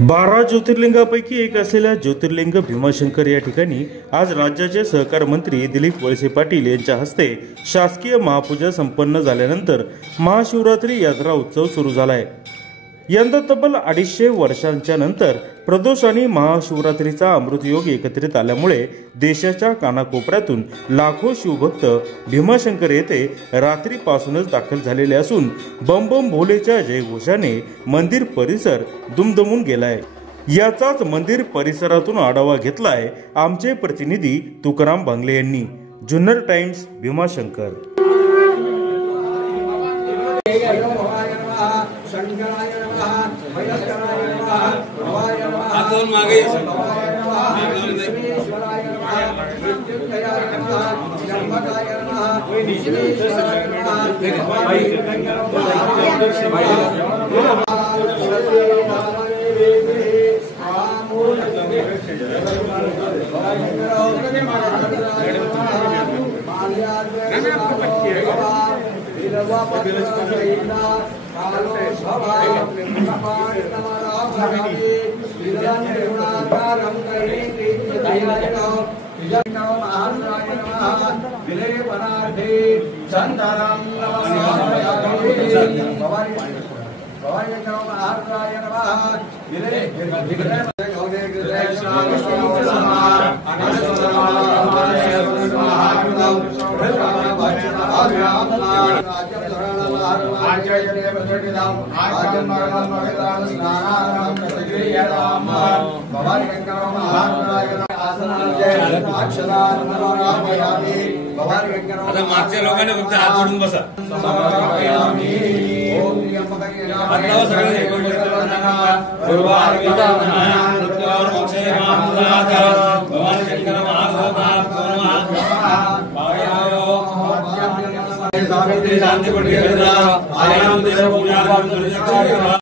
बारा ज्योतिर्लिंगापैकी एक असलेल्या ज्योतिर्लिंग भीमाशंकर या ठिकाणी आज राज्याचे सहकार मंत्री दिलीप वळसे पाटील यांच्या हस्ते शासकीय महापूजा संपन्न झाल्यानंतर महाशिवरात्री यात्रा उत्सव सुरू झाला आहे। यंदा तब्बल 250 वर्षांच्या नंतर प्रदोष आणि महाशिवरात्रीचा अमृतयोग एकत्रित आल्यामुळे देशाच्या कानाकोपऱ्यातून लाखो शिवभक्त भीमाशंकर येथे रात्रीपासूनच दाखल झालेले असून बम बम भोलेच्या जयघोषाने मंदिर परिसर दुमदुमून गेलाय। याचाच मंदिर परिसरातून आढावा घेतलाय आमचे प्रतिनिधी तुकाराम बांगले यांनी। जुन्नर टाइम्स, भीमाशंकर। आता मागच्या लोकांनी फक्त हात जोडून बसा।